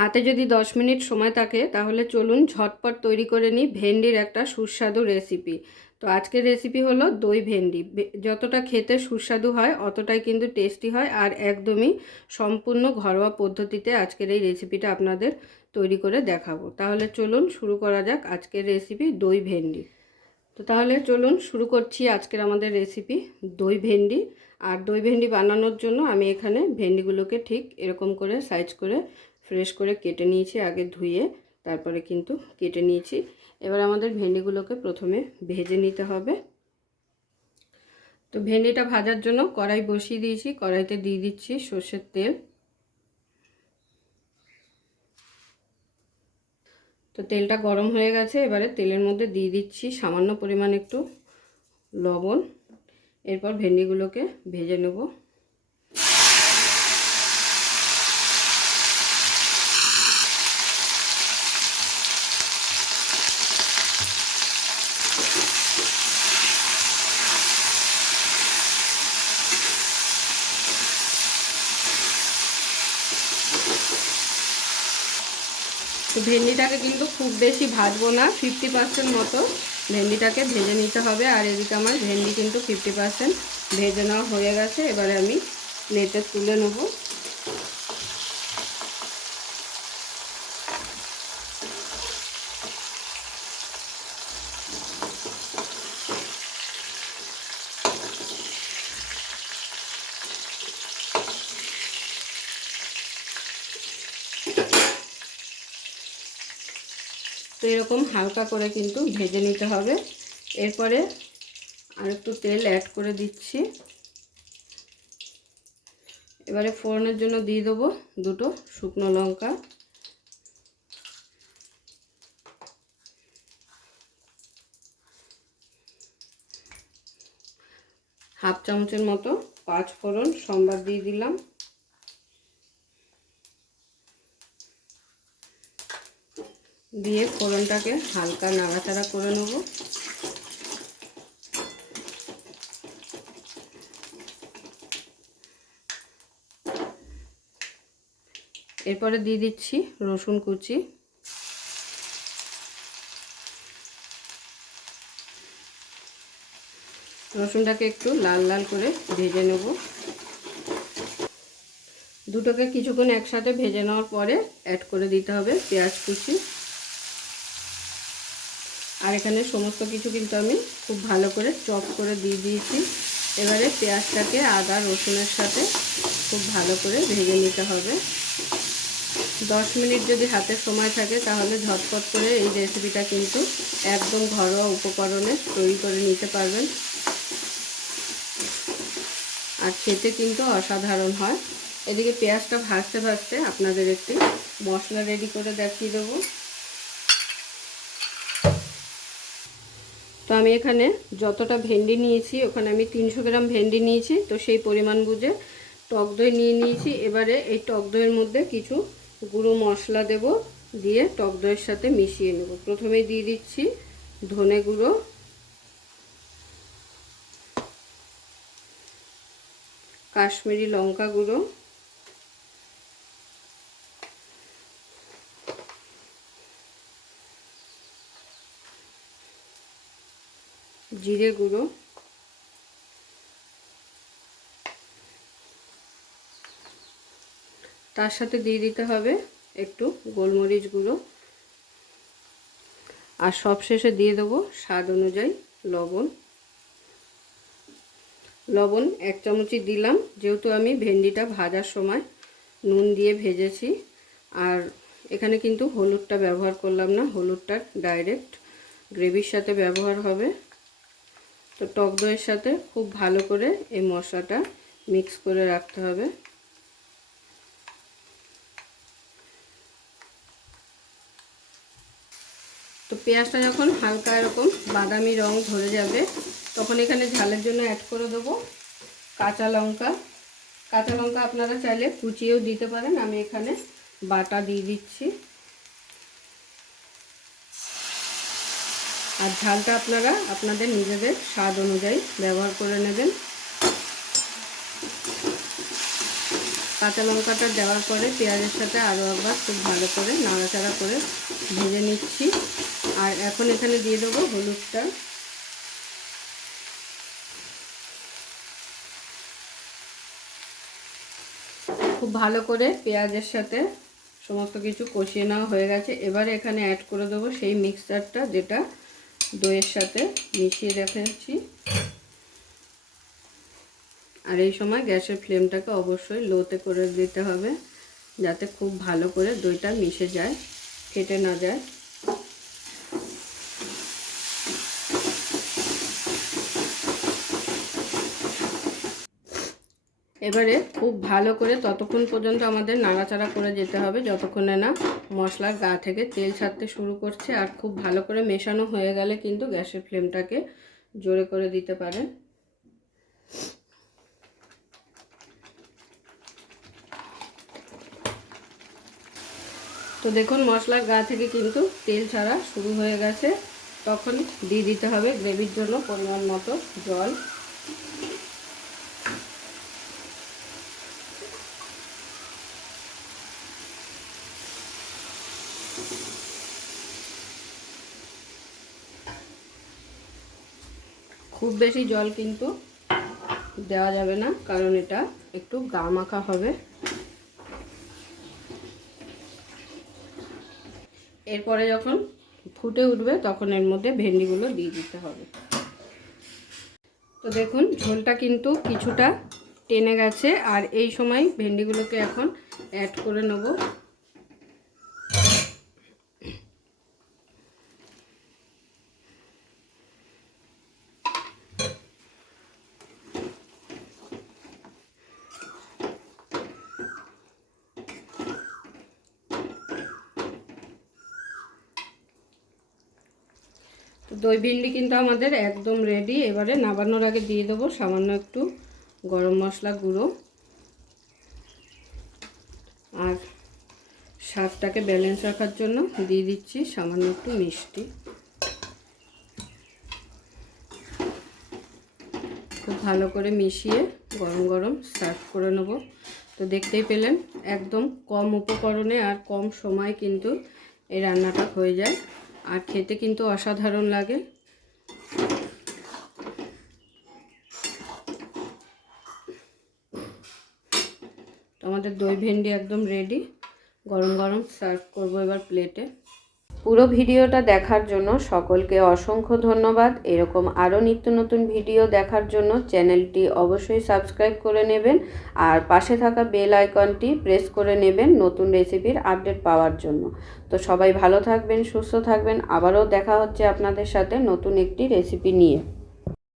হাতে যদি 10 মিনিট সময় থাকে তাহলে চলুন ঝটপট তৈরি করে নিই ভেন্ডির একটা সুস্বাদু রেসিপি। তো আজকের রেসিপি হলো দই ভেন্ডি। যতটা খেতে সুস্বাদু হয় অতটাই কিন্তু টেস্টি হয়, আর একদমই সম্পূর্ণ ঘরোয়া পদ্ধতিতে আজকের এই রেসিপিটা আপনাদের তৈরি করে দেখাবো। তাহলে চলুন শুরু করা যাক আজকের রেসিপি দই ভেন্ডি। তো তাহলে চলুন শুরু করছি আজকের আমাদের রেসিপি দই ভেন্ডি। আর দই ভেন্ডি বানানোর জন্য আমি এখানে ভেন্ডিগুলোকে ঠিক এরকম করে সাইজ করে ফ্রেশ করে কেটে নিয়েছি, আগে ধুয়ে তারপরে কিন্তু কেটে নিয়েছি। এবার আমাদের ভেন্ডিগুলোকে প্রথমে ভেজে নিতে হবে। তো ভেন্ডিটা ভাজার জন্য কড়াই বসিয়ে দিয়েছি, কড়াইতে দিয়ে দিচ্ছি সর্ষের তেল। তো তেলটা গরম হয়ে গেছে, এবারে তেলের মধ্যে দিয়ে দিচ্ছি সামান্য পরিমাণ একটু লবণ। এরপর ভেন্ডিগুলোকে ভেজে নেব। তো ভেন্ডিটাকে কিন্তু খুব বেশি ভাজবো না, 50% মতো ভেন্ডিটাকে ভেজে নিতে হবে। আর এদিকে আমার ভেন্ডি কিন্তু 50% ভেজে নেওয়া হয়ে গেছে। এবারে আমি প্লেটে তুলে নেব। তো এরকম হালকা করে কিন্তু ভেজে নিতে হবে। এরপরে আর একটু তেল অ্যাড করে দিচ্ছি। এবারে ফোড়নের জন্য দিয়ে দেবো দুটো শুকনো লঙ্কা, হাফ চামচের মতো 5 ফোড়ন সম্বার দিয়ে দিলাম। দিয়ে ফোড়নটাকে হালকা নাড়াচাড়া করে নেব। এরপরে দিয়ে দিচ্ছি রসুন কুচি। রসুনটাকে একটু লাল লাল করে ভেজে নেব। দুটোকে কিছুক্ষণ একসাথে ভেজে নেওয়ার পরে অ্যাড করে দিতে হবে পেঁয়াজ কুচি। আর এখানে সমস্ত কিছু কিন্তু আমি খুব ভালো করে চপ করে দিয়ে দিয়েছি। এবারে পেঁয়াজটাকে আদা রসুনের সাথে খুব ভালো করে ভেজে নিতে হবে। 10 মিনিট যদি হাতে সময় থাকে তাহলে ঝটপট করে এই রেসিপিটা কিন্তু একদম ঘরোয়া উপকরণে তৈরি করে নিতে পারবেন, আর খেতে কিন্তু অসাধারণ হয়। এদিকে পেঁয়াজটা ভাজতে ভাজতে আপনাদের একটি মশলা রেডি করে দেখিয়ে দেবো। তো আমি এখানে যতটা ভেন্ডি নিয়েছি ওখানে আমি 300 গ্রাম ভেন্ডি নিয়েছি, তো সেই পরিমাণ বুঝে টক দই নিয়ে নিয়েছি। এবারে এই টক দইয়ের মধ্যে কিছু গুঁড়ো মশলা দেব, দিয়ে টক দইয়ের সাথে মিশিয়ে নেব। প্রথমেই দিয়ে দিচ্ছি ধনে গুঁড়ো, কাশ্মীরি লঙ্কা গুঁড়ো, জিরে গুঁড়ো, তার সাথে দিয়ে দিতে হবে একটু গোলমরিচ গুঁড়ো, আর সবশেষে দিয়ে দেবো স্বাদ অনুযায়ী লবণ। লবণ 1 চামচই দিলাম, যেহেতু আমি ভেন্ডিটা ভাজার সময় নুন দিয়ে ভেজেছি। আর এখানে কিন্তু হলুদটা ব্যবহার করলাম না, হলুদটা ডাইরেক্ট গ্রেভির সাথে ব্যবহার হবে। তো টক দইয়ের সাথে খুব ভালো করে এই মশলাটা মিক্স করে রাখতে হবে। তো পেঁয়াজটা যখন হালকা এরকম বাদামি রং ধরে যাবে তখন এখানে ঝালের জন্য অ্যাড করে দেবো কাঁচা লঙ্কা। কাঁচা লঙ্কা আপনারা চাইলে কুচিয়েও দিতে পারেন, আমি এখানে বাটা দিয়ে দিচ্ছি। আর ঝালটা আপনারা আপনাদের নিজেদের স্বাদ অনুযায়ী ব্যবহার করে নেবেন। কাঁচা লঙ্কাটা দেওয়ার পরে পেঁয়াজের সাথে আরও একবার খুব ভালো করে নাড়াচাড়া করে ভেজে নিচ্ছি। আর এখন এখানে দিয়ে দেবো হলুদটা। খুব ভালো করে পেঁয়াজের সাথে সমস্ত কিছু কষিয়ে নেওয়া হয়ে গেছে। এবারে এখানে অ্যাড করে দেবো সেই মিক্সচারটা যেটা দইয়ের সাথে মিশিয়ে রেখেছি। আর এই সময় গ্যাসের ফ্লেমটাকে অবশ্যই লোতে করে দিতে হবে, যাতে খুব ভালো করে দইটা মিশে যায়, কেটে না যায়। এবারে খুব ভালো করে ততক্ষণ পর্যন্ত আমাদের নাড়াচাড়া করে যেতে হবে যতক্ষণে না মশলার গা থেকে তেল ছাড়তে শুরু করছে। আর খুব ভালো করে মেশানো হয়ে গেলে কিন্তু গ্যাসের ফ্লেমটাকে জোরে করে দিতে পারেন। তো দেখুন মশলার গা থেকে কিন্তু তেল ছাড়া শুরু হয়ে গেছে। তখন দিয়ে দিতে হবে গ্রেভির জন্য পরিমাণ মতো জল। খুব বেশি জল কিন্তু দেওয়া যাবে না, কারণ এটা একটু গা মাখা হবে। এরপরে যখন ফুটে উঠবে তখন এর মধ্যে ভেন্ডিগুলো দিয়ে দিতে হবে। তো দেখুন ঝোলটা কিন্তু কিছুটা টেনে গেছে। আর এই সময় ভেন্ডিগুলোকে এখন অ্যাড করে নেব। তো দই ভিন্ডি কিন্তু আমাদের একদম রেডি। এবারে নামানোর আগে দিয়ে দেবো সামান্য একটু গরম মশলা গুঁড়ো। আর স্বাদটাকে ব্যালেন্স রাখার জন্য দিয়ে দিচ্ছি সামান্য একটু মিষ্টি। খুব ভালো করে মিশিয়ে গরম গরম সার্ভ করে নেব। তো দেখতেই পেলেন একদম কম উপকরণে আর কম সময় কিন্তু এই রান্নাটা হয়ে যায়, আর খেতে কিন্তু অসাধারণ লাগে। তো আমাদের দই ভেন্ডি একদম রেডি। গরম গরম সার্ভ করব এবার প্লেটে। পুরো ভিডিওটা দেখার জন্য সকলকে অসংখ্য ধন্যবাদ। এরকম আরও নিত্য নতুন ভিডিও দেখার জন্য চ্যানেলটি অবশ্যই সাবস্ক্রাইব করে নেবেন আর পাশে থাকা বেল আইকনটি প্রেস করে নেবেন নতুন রেসিপির আপডেট পাওয়ার জন্য। তো সবাই ভালো থাকবেন, সুস্থ থাকবেন। আবারও দেখা হচ্ছে আপনাদের সাথে নতুন একটি রেসিপি নিয়ে।